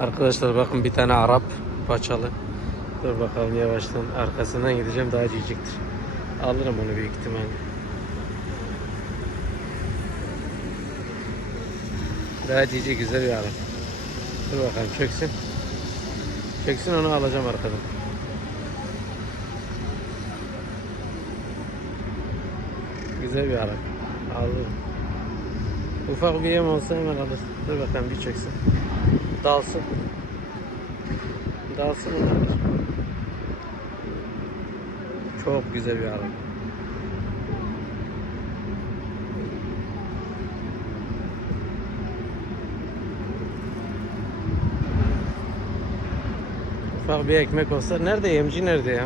Arkadaşlar bakın bir tane Arap paçalı. Dur bakalım yavaştan arkasından gideceğim daha ciciktir. Alırım onu büyük ihtimalle. Daha cici güzel bir Arap. Dur bakalım çöksün. Çöksün onu alacağım arkadan. Güzel bir Arap. Alırım. Ufak bir yem olsa hemen alır. Dur bakalım bir çöksün. Dalsın. Dalsın onu alır. Çok güzel bir Arap. Ufak bir ekmek olsa. Nerede yemci nerede ya?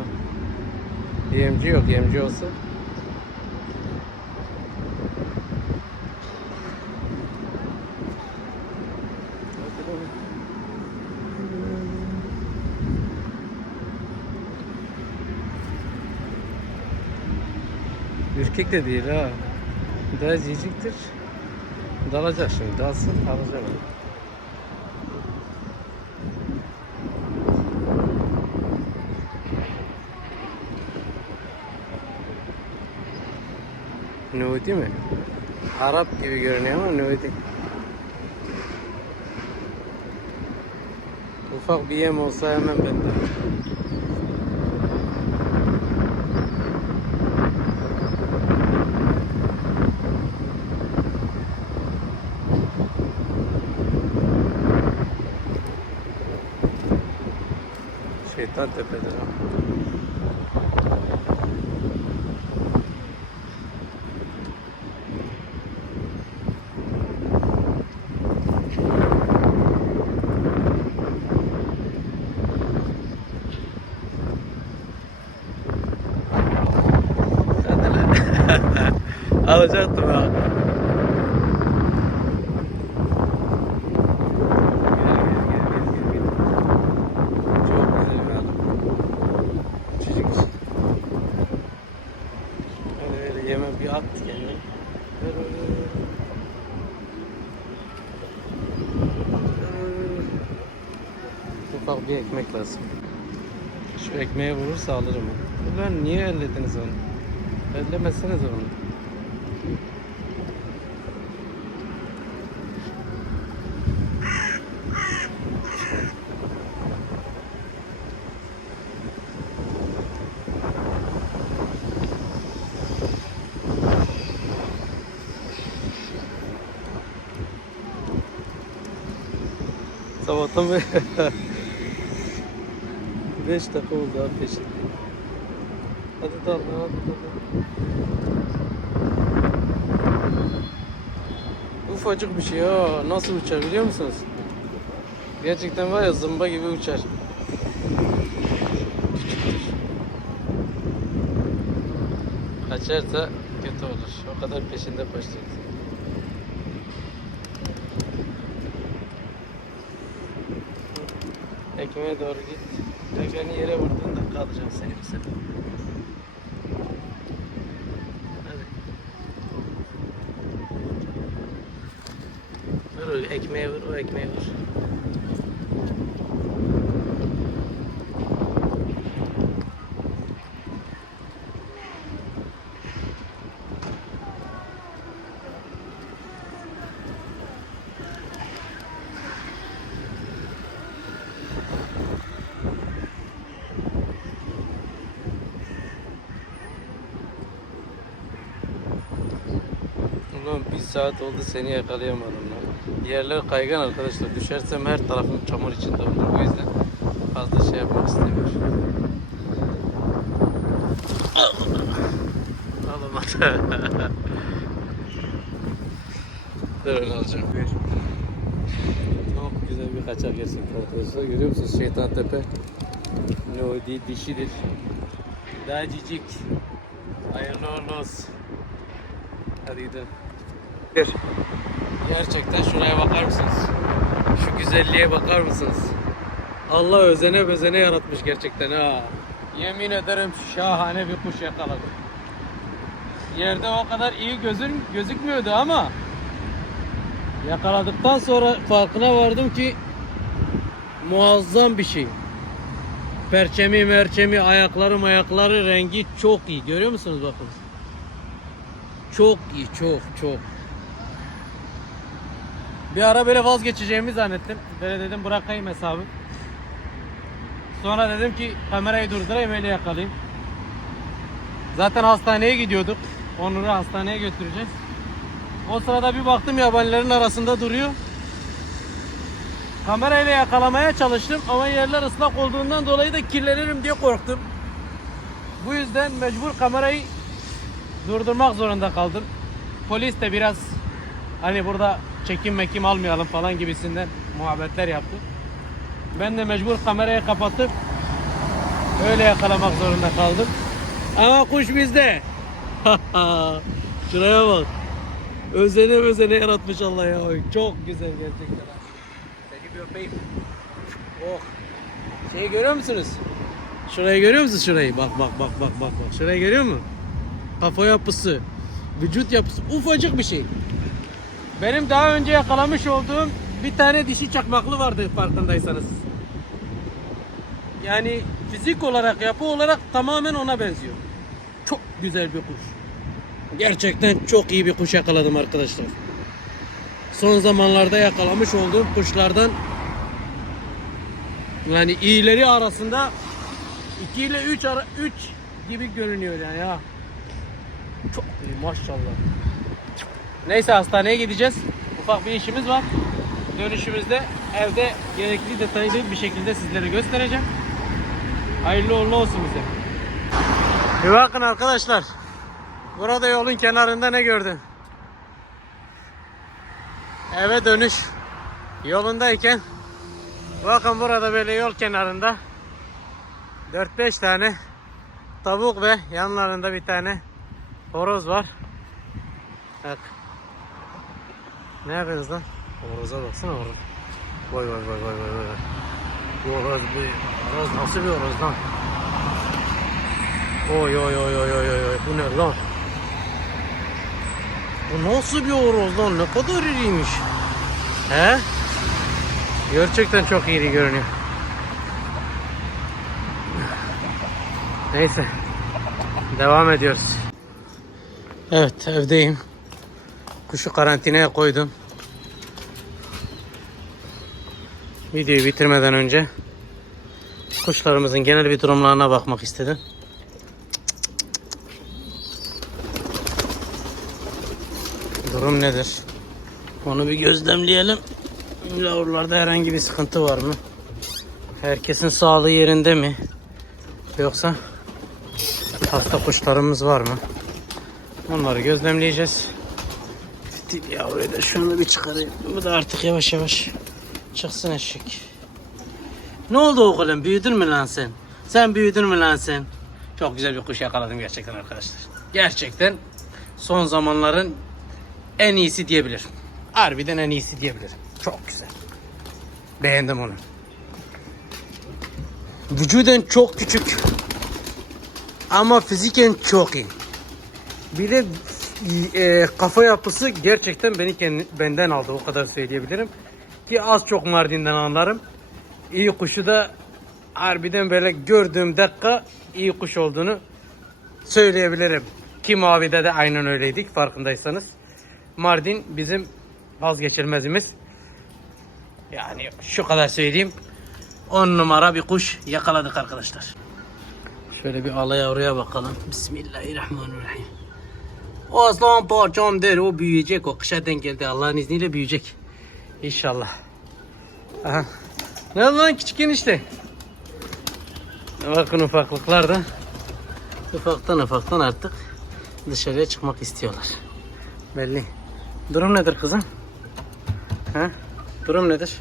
Yemci yok. Yemci olsa. Ürkek de değil ha. Daha ciciktir. Dalacak şimdi. Dalsın onu. Nudi mi? Arap gibi görünüyor ama Nudi. Ufak bir yem olsa hemen bende. Şeytan tepede. Hadi lan. Alacaktım ha. Çok güzel bir adam. Çocuk için. Öyle bir at ver. Ufak bir ekmek lazım. Şu ekmeğe vurursa alırım onu. Ulan niye ellediniz onu? Ellemezseniz onu. Sabahtan beri 5 dakika oldu abi peşinde. Hadi dal hadi dal. Ufacık bir şey ya. Nasıl uçar biliyor musunuz? Gerçekten var ya zımba gibi uçar. Kaçarsa kötü olur. O kadar peşinde koşacağız. Ekmeğe doğru git. Ekmeğini yere vurduğunda kalacağım seni bir sefer. Hadi. Vur ekmeğe vur, o ekmeğe vur. Ulan bir saat oldu seni yakalayamadım lan. Yerler kaygan arkadaşlar. Düşersem her tarafım çamur içinde olur. O yüzden fazla şey yapmak istemiyorum. Alamadı. Dur öyle alacağım. Çok güzel bir kaçak gerçekten arkadaşlar. Görüyor musunuz şeytan tepe? Ne o değil dişidir. Daha cicik. Hayırlı olsun. Hadi gidelim. Bir. Gerçekten şuraya bakar mısınız? Şu güzelliğe bakar mısınız? Allah özene bezene yaratmış gerçekten ha. Yemin ederim şahane bir kuş yakaladım. Yerde o kadar iyi gözün gözükmüyordu ama yakaladıktan sonra farkına vardım ki muazzam bir şey. Perçemi merçemi ayakları ayakları rengi çok iyi. Görüyor musunuz bakın. Çok iyi çok çok. Bir ara böyle vazgeçeceğimi zannettim. Böyle dedim bırakayım hesabı. Sonra dedim ki kamerayı durdurayım öyle yakalayayım. Zaten hastaneye gidiyorduk. Onur'u hastaneye götüreceğiz. O sırada bir baktım yabanilerin arasında duruyor. Kamerayla yakalamaya çalıştım ama yerler ıslak olduğundan dolayı da kirlenirim diye korktum. Bu yüzden mecbur kamerayı durdurmak zorunda kaldım. Polis de biraz hani burada çekim mekim almayalım falan gibisinden muhabbetler yaptı. Ben de mecbur kamerayı kapatıp öyle yakalamak zorunda kaldım. Ama kuş bizde. Şuraya bak. Özene özene yaratmış Allah ya. Çok güzel gerçekten. Seni bir öpeyim. Oh. Şeyi görüyor musunuz? Şurayı görüyor musunuz şurayı? Bak bak bak bak bak bak. Şurayı görüyor musun? Kafa yapısı, vücut yapısı ufacık bir şey. Benim daha önce yakalamış olduğum bir tane dişi çakmaklı vardı farkındaysanız. Yani fizik olarak, yapı olarak tamamen ona benziyor. Çok güzel bir kuş. Gerçekten çok iyi bir kuş yakaladım arkadaşlar. Son zamanlarda yakalamış olduğum kuşlardan yani iyileri arasında 2 ile 3 ara 3 gibi görünüyor yani ya. Çok iyi maşallah. Neyse hastaneye gideceğiz. Ufak bir işimiz var. Dönüşümüzde evde gerekli detaylı bir şekilde sizlere göstereceğim. Hayırlı uğurlu olsun bize. Bir bakın arkadaşlar. Burada yolun kenarında ne gördün? Eve dönüş yolundayken bakın burada böyle yol kenarında 4-5 tane tavuk ve yanlarında bir tane horoz var. Bak. Ne yapıyorsunuz lan? Horoza baksana horoz. Vay vay vay vay vay vay. Bu horoz bu horoz nasıl bir horoz lan? Oy oy oy oy oy oy. Bu ne lan? Bu nasıl bir horoz lan? Ne kadar iriymiş. He? Gerçekten çok iri görünüyor. Neyse. Devam ediyoruz. Evet evdeyim. Kuşu karantinaya koydum. Videoyu bitirmeden önce kuşlarımızın genel bir durumlarına bakmak istedim. Durum nedir? Onu bir gözlemleyelim. Yavrularda herhangi bir sıkıntı var mı? Herkesin sağlığı yerinde mi? Yoksa hasta kuşlarımız var mı? Onları gözlemleyeceğiz. Fitil yavruyu da şunu bir çıkarayım. Bu da artık yavaş yavaş çıksın eşek. Ne oldu oğlum? Büyüdün mü lan sen? Sen büyüdün mü lan sen? Çok güzel bir kuş yakaladım gerçekten arkadaşlar. Gerçekten son zamanların en iyisi diyebilirim. Harbiden en iyisi diyebilirim. Çok güzel. Beğendim onu. Vücuden çok küçük. Ama fiziken çok iyi. Bir de e, kafa yapısı gerçekten beni kendi, benden aldı o kadar söyleyebilirim. Ki az çok Mardin'den anlarım. İyi kuşu da harbiden böyle gördüğüm dakika iyi kuş olduğunu söyleyebilirim. Ki Mavi'de de aynen öyleydik farkındaysanız. Mardin bizim vazgeçilmezimiz. Yani şu kadar söyleyeyim. 10 numara bir kuş yakaladık arkadaşlar. Şöyle bir alaya oraya bakalım. Bismillahirrahmanirrahim. O aslan parçam der. O büyüyecek. O kışa denk geldi. Allah'ın izniyle büyüyecek. İnşallah. Aha. Ne oldu lan küçük enişte? Bakın ufaklıklar da ufaktan ufaktan artık dışarıya çıkmak istiyorlar. Belli. Durum nedir kızım? Ha? Durum nedir?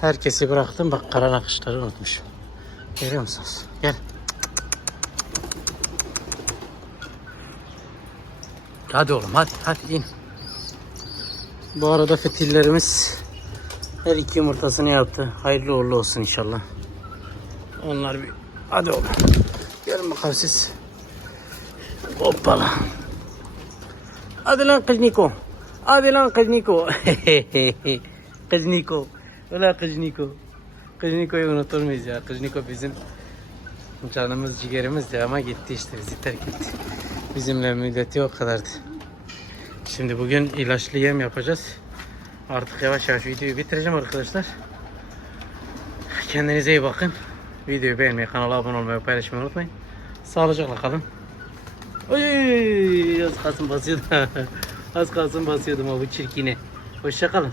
Herkesi bıraktım. Bak kara nakışları unutmuşum. Görüyor musunuz? Gel. Hadi oğlum hadi hadi in. Bu arada fitillerimiz her iki yumurtasını yaptı. Hayırlı uğurlu olsun inşallah. Onlar bir hadi oğlum. Gelin bakalım siz. Hoppala. Hadi lan kız Niko. Hadi lan kız Niko. kız Niko. Ulan kız Niko. Kliniko'yu unutur muyuz ya? Kliniko bizim canımız ciğerimizdi ama gitti işte bizi terk etti. Bizimle müddeti o kadardı. Şimdi bugün ilaçlı yem yapacağız. Artık yavaş yavaş videoyu bitireceğim arkadaşlar. Kendinize iyi bakın. Videoyu beğenmeyi, kanala abone olmayı, paylaşmayı unutmayın. Sağlıcakla kalın. Oy, az kalsın basıyordum. az kalsın basıyordum o bu çirkini. Hoşça kalın.